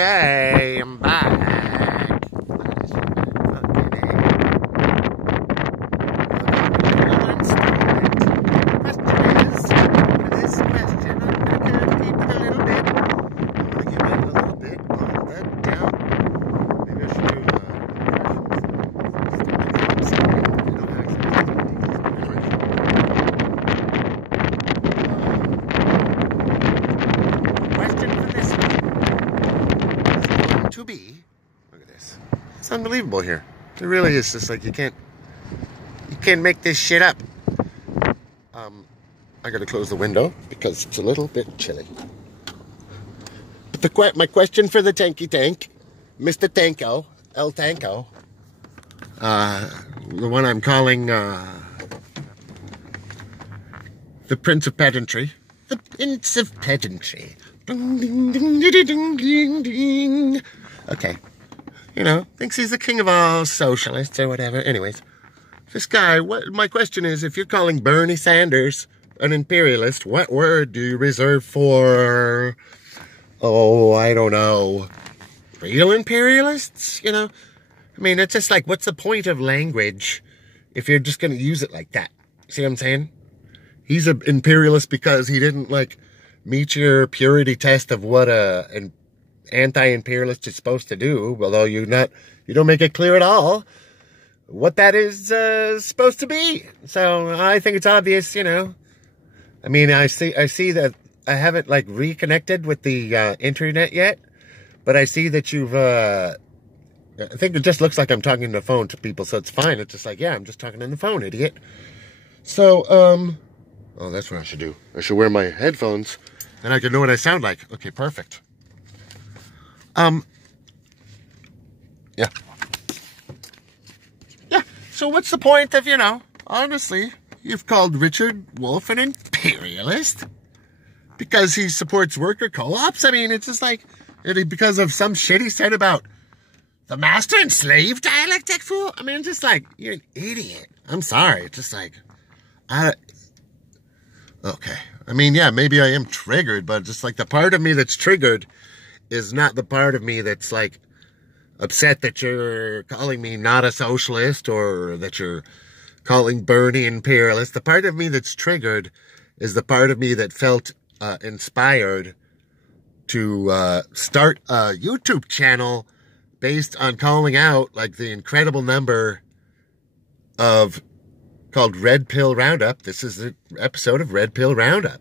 Okay, I'm back. Look at this. It's unbelievable here. It really is just like you can't make this shit up. I gotta close the window because it's a little bit chilly. But my question for the tanky tank, Mr. Tanko, El Tanko, the one I'm calling the Prince of Pedantry. The Prince of Pedantry. Ding, ding, ding, ding, ding, ding, ding. Okay. You know, thinks he's the king of all socialists or whatever. Anyways, this guy, my question is, if you're calling Bernie Sanders an imperialist, what word do you reserve for, oh, I don't know, real imperialists? You know? I mean, it's just like, what's the point of language if you're just going to use it like that? See what I'm saying? He's an imperialist because he didn't, like, meet your purity test of what an anti-imperialist is supposed to do, although you don't make it clear at all what that is supposed to be. So I think it's obvious, you know. I mean, I see that I haven't, like, reconnected with the internet yet, but I see that you've, I think it just looks like I'm talking on the phone to people, so it's fine. It's just like, yeah, I'm just talking on the phone, idiot. So, oh, that's what I should do. I should wear my headphones, and I can know what I sound like. Okay, perfect. Yeah. Yeah, so what's the point of, you know, honestly, you've called Richard Wolff an imperialist because he supports worker co-ops? I mean, it's just like, because of some shit he said about the master and slave dialectic, fool? I mean, just like, you're an idiot. I'm sorry. It's just like, okay. I mean, yeah, maybe I am triggered, but just like the part of me that's triggered is not the part of me that's like upset that you're calling me not a socialist or that you're calling Bernie imperialist. The part of me that's triggered is the part of me that felt inspired to start a YouTube channel based on calling out like the incredible number of called Red Pill Roundup. This is an episode of Red Pill Roundup.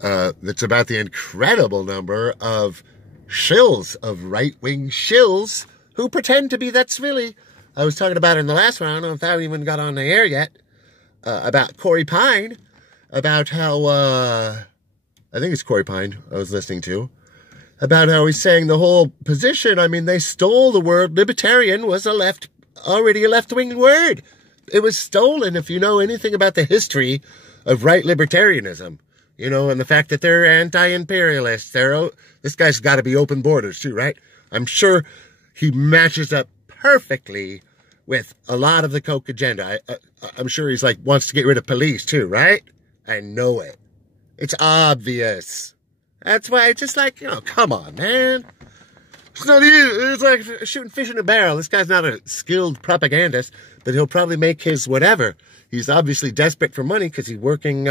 That's about the incredible number of shills, of right-wing shills, who pretend to be, that's really, I was talking about in the last one, I don't know if that even got on the air yet, about Corey Pine, about how, I think it's Corey Pine I was listening to, about how he's saying the whole position, I mean, they stole the word, libertarian was already a left-wing word. It was stolen, if you know anything about the history of right libertarianism. You know, and the fact that they're anti-imperialists. This guy's got to be open borders too, right? I'm sure he matches up perfectly with a lot of the Coke agenda. I'm sure he's like, wants to get rid of police too, right? I know it. It's obvious. That's why it's just like, you know, come on, man. It's not easy. It's like shooting fish in a barrel. This guy's not a skilled propagandist, but he'll probably make his whatever. He's obviously desperate for money because he's working,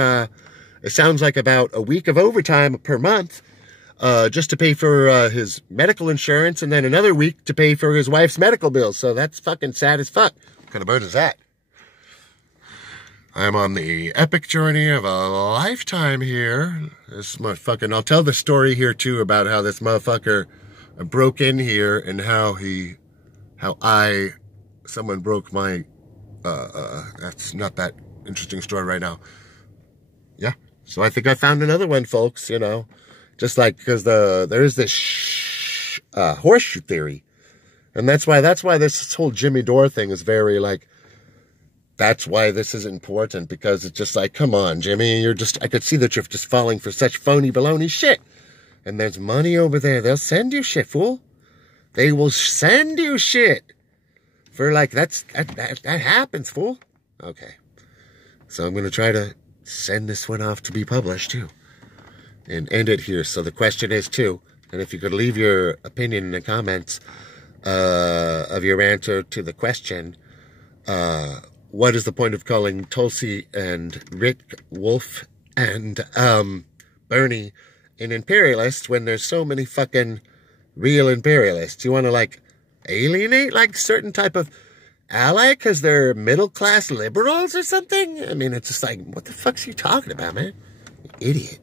it sounds like about a week of overtime per month, just to pay for his medical insurance, and then another week to pay for his wife's medical bills. So that's fucking sad as fuck. What kind of bird is that? I'm on the epic journey of a lifetime here. This motherfucking, I'll tell the story here too about how this motherfucker broke in here and how someone broke my, that's not that interesting story right now. Yeah. So I think I found another one, folks, you know, just like, because there's this horseshoe theory. And that's why this whole Jimmy Dore thing is very like, that's why this is important, because it's just like, come on, Jimmy, I could see that you're just falling for such phony baloney shit. And there's money over there. They'll send you shit, fool. They will send you shit. For like, that happens, fool. Okay. So I'm going to try to send this one off to be published too. And end it here. So the question is too, And if you could leave your opinion in the comments of your answer to the question, what is the point of calling Tulsi and Dick Wolff and Bernie an imperialist when there's so many fucking real imperialists? You want to, like, alienate, like, certain type of ally because they're middle-class liberals or something? I mean, it's just like, what the fuck's you talking about, man? You idiot.